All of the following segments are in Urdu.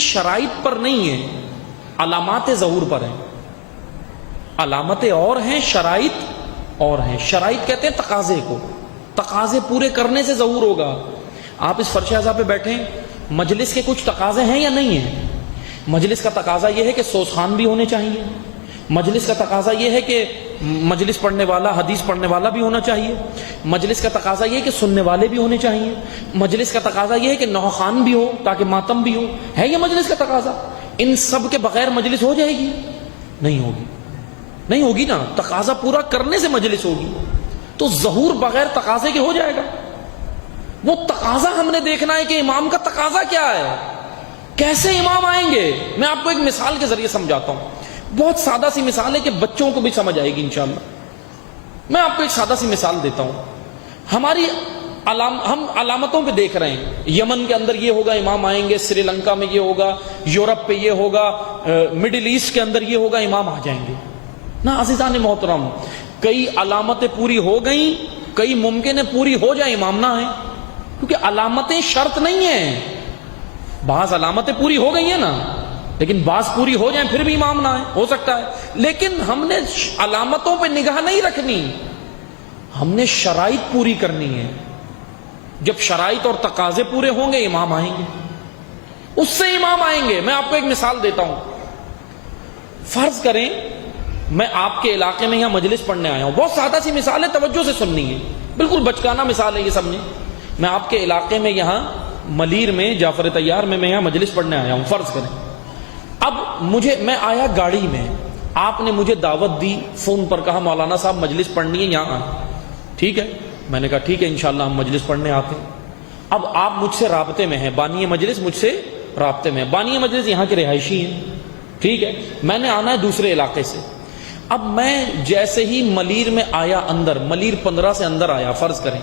شرائط پر نہیں ہے، علامات ظہور پر ہیں۔ علامتیں اور ہیں، شرائط اور ہیں۔ شرائط کہتے ہیں تقاضے کو، تقاضے پورے کرنے سے ظہور ہوگا۔ آپ اس فرش اعضاء پہ بیٹھیں، مجلس کے کچھ تقاضے ہیں یا نہیں ہیں؟ مجلس کا تقاضا یہ ہے کہ سوزخان بھی ہونے چاہیے، مجلس کا تقاضا یہ ہے کہ مجلس پڑھنے والا، حدیث پڑھنے والا بھی ہونا چاہیے، مجلس کا تقاضا یہ ہے کہ سننے والے بھی ہونے چاہیے، مجلس کا تقاضا یہ ہے کہ نوخان بھی ہو تاکہ ماتم بھی ہو۔ ہے یہ مجلس کا تقاضا؟ ان سب کے بغیر مجلس ہو جائے گی؟ نہیں ہوگی، نہیں ہوگی نا۔ تقاضا پورا کرنے سے مجلس ہوگی۔ تو ظہور بغیر تقاضے کے ہو جائے گا؟ وہ تقاضا ہم نے دیکھنا ہے کہ امام کا تقاضا کیا ہے، کیسے امام آئیں گے۔ میں آپ کو ایک مثال کے ذریعے سمجھاتا ہوں، بہت سادہ سی مثال ہے کہ بچوں کو بھی سمجھ آئے گی انشاءاللہ۔ میں آپ کو ایک سادہ سی مثال دیتا ہوں۔ ہم علامتوں پہ دیکھ رہے ہیں، یمن کے اندر یہ ہوگا امام آئیں گے، سری لنکا میں یہ ہوگا، یورپ پہ یہ ہوگا، مڈل ایسٹ کے اندر یہ ہوگا، امام آ جائیں گے نا۔ عزیزان محترم، کئی علامتیں پوری ہو گئیں، کئی ممکن ہے پوری ہو جائیں، امام نہ آئیں، کیونکہ علامتیں شرط نہیں ہیں۔ بعض علامتیں پوری ہو گئی ہیں نا، لیکن بعض پوری ہو جائیں پھر بھی امام نہ آئے، ہو سکتا ہے۔ لیکن ہم نے علامتوں پہ نگاہ نہیں رکھنی، ہم نے شرائط پوری کرنی ہے۔ جب شرائط اور تقاضے پورے ہوں گے امام آئیں گے، اس سے امام آئیں گے۔ میں آپ کو ایک مثال دیتا ہوں۔ فرض کریں میں آپ کے علاقے میں یہاں مجلس پڑھنے آیا ہوں، بہت سادہ سی مثال ہے، توجہ سے سننی ہے، بالکل بچکانہ مثال ہے یہ، سمجھیں۔ میں آپ کے علاقے میں یہاں ملیر میں، جعفر طیار میں یہاں مجلس پڑھنے آیا ہوں، فرض کریں۔ اب میں آیا گاڑی میں، آپ نے مجھے دعوت دی، فون پر کہا مولانا صاحب مجلس پڑھنی ہے یہاں آئیں، ٹھیک ہے۔ میں نے کہا ٹھیک ہے انشاءاللہ ہم مجلس پڑھنے آتے ہیں۔ اب آپ مجھ سے رابطے میں ہیں، بانی مجلس مجھ سے رابطے میں ہیں، بانی مجلس یہاں کے رہائشی ہیں، ٹھیک ہے۔ میں نے آنا ہے دوسرے علاقے سے۔ اب میں جیسے ہی ملیر میں آیا، اندر ملیر 15 سے اندر آیا، فرض کریں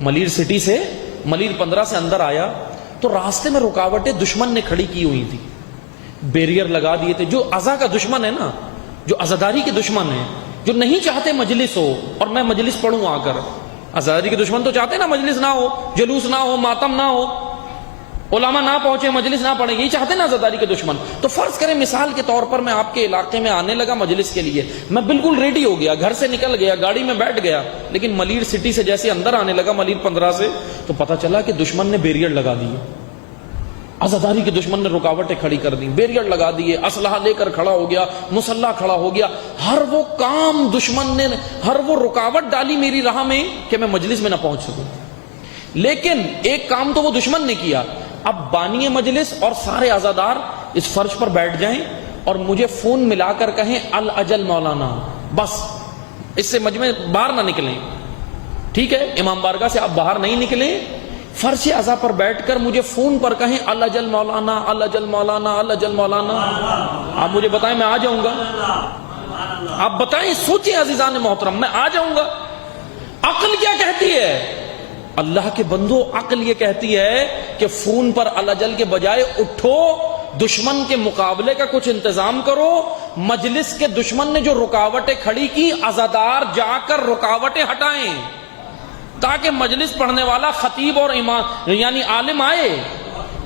ملیر سٹی سے ملیر 15 سے اندر آیا، تو راستے میں رکاوٹیں دشمن نے کھڑی کی ہوئی تھی، بیریئر لگا دیے تھے۔ جو عزا کا دشمن ہے نا، جو عزاداری کے دشمن ہیں، جو نہیں چاہتے مجلس ہو اور میں مجلس پڑھوں آ کر، عزاداری کے دشمن تو چاہتے نا مجلس نہ ہو، جلوس نہ ہو، ماتم نہ ہو، علماء نہ پہنچے، مجلس نہ پڑھیں، یہی چاہتے نا عزاداری کے دشمن۔ تو فرض کریں مثال کے طور پر میں آپ کے علاقے میں آنے لگا مجلس کے لیے، میں بالکل ریڈی ہو گیا، گھر سے نکل گیا، گاڑی میں بیٹھ گیا، لیکن ملیر سٹی سے جیسے اندر آنے لگا، ملیر 15 سے، تو پتہ چلا کہ دشمن نے بیریئر لگا دیے، عزاداری کے دشمن نے رکاوٹیں کھڑی کر دی، بیریئر لگا دیے، اسلحہ لے کر کھڑا ہو گیا، مسلح کھڑا ہو گیا، ہر وہ کام دشمن نے، ہر وہ رکاوٹ ڈالی میری راہ میں کہ میں مجلس میں نہ پہنچ سکوں۔ لیکن ایک کام تو وہ دشمن نے کیا، اب بانی مجلس اور سارے عزادار اس فرش پر بیٹھ جائیں اور مجھے فون ملا کر کہیں الاجل مولانا، بس اس سے مجمع باہر نہ نکلیں، ٹھیک ہے، امام بارگاہ سے آپ باہر نہیں نکلیں، فرش عزا پر بیٹھ کر مجھے فون پر کہیں الاجل مولانا، الاجل مولانا، الاجل مولانا، آپ مجھے بتائیں میں آ جاؤں گا؟ آپ بتائیں، سوچیں عزیزان محترم، میں آ جاؤں گا؟ عقل کیا کہتی ہے؟ اللہ کے بندو، عقل یہ کہتی ہے کہ فون پر الاجل کے بجائے اٹھو، دشمن کے مقابلے کا کچھ انتظام کرو۔ مجلس کے دشمن نے جو رکاوٹیں کھڑی کی، عزادار جا کر رکاوٹیں ہٹائیں تاکہ مجلس پڑھنے والا خطیب اور امام یعنی عالم آئے۔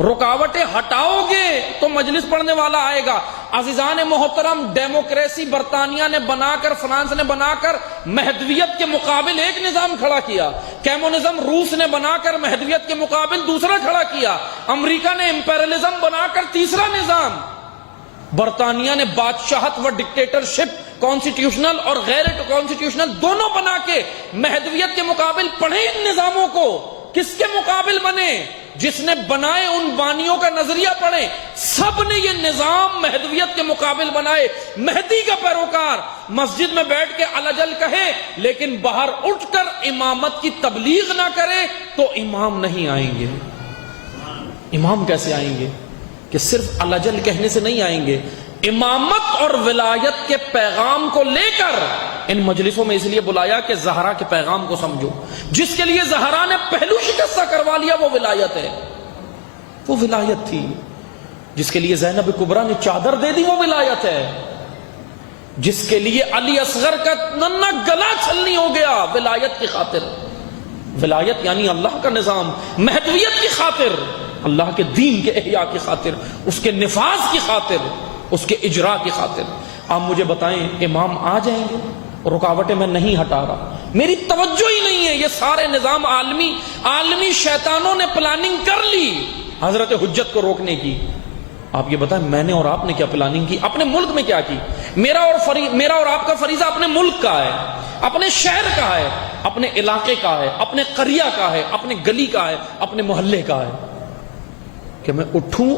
رکاوٹیں ہٹاؤ گے تو مجلس پڑھنے والا آئے گا۔ عزیزان محترم، ڈیموکریسی برطانیہ نے بنا کر، فرانس نے بنا کر مہدویت کے مقابل ایک نظام کھڑا کیا، کیمونزم روس نے بنا کر مہدویت کے مقابل دوسرا کھڑا کیا، امریکہ نے امپیرلزم بنا کر تیسرا نظام، برطانیہ نے بادشاہت و ڈکٹیٹرشپ، کانسٹیٹیوشنل اور غیر کانسٹیٹیوشنل دونوں بنا کے مہدویت کے مقابل پڑھیں ان نظاموں کو۔ کس کے مقابل بنے؟ جس نے بنائے ان بانیوں کا نظریہ پڑھیں، سب نے یہ نظام مہدویت کے مقابل بنائے۔ مہدی کا پیروکار مسجد میں بیٹھ کے الاجل کہے لیکن باہر اٹھ کر امامت کی تبلیغ نہ کرے تو امام نہیں آئیں گے۔ امام کیسے آئیں گے؟ کہ صرف الاجل کہنے سے نہیں آئیں گے، امامت اور ولایت کے پیغام کو لے کر۔ ان مجلسوں میں اس لیے بلایا کہ زہرا کے پیغام کو سمجھو۔ جس کے لیے زہرا نے پہلو شکستہ کروا لیا وہ ولایت ہے، وہ ولایت تھی۔ جس کے لیے زینب کبریٰ نے چادر دے دی وہ ولایت ہے۔ جس کے لیے علی اصغر کا ننھا گلا چھلنی ہو گیا ولایت کی خاطر، ولایت یعنی اللہ کا نظام، مہدویت کی خاطر، اللہ کے دین کے احیاء کی خاطر، اس کے نفاذ کی خاطر، اس کے اجرا کی خاطر۔ آپ مجھے بتائیں امام آ جائیں گے؟ رکاوٹیں میں نہیں ہٹا رہا، میری توجہ ہی نہیں ہے، یہ سارے نظام عالمی شیطانوں نے پلاننگ کر لی حضرت حجت کو روکنے کی۔ آپ یہ بتائیں میں نے اور آپ نے کیا پلاننگ کی؟ اپنے ملک میں کیا کی؟ میرا اور آپ کا فریضہ اپنے ملک کا ہے، اپنے شہر کا ہے، اپنے علاقے کا ہے، اپنے قریہ کا ہے، اپنے گلی کا ہے، اپنے محلے کا ہے، کہ میں اٹھوں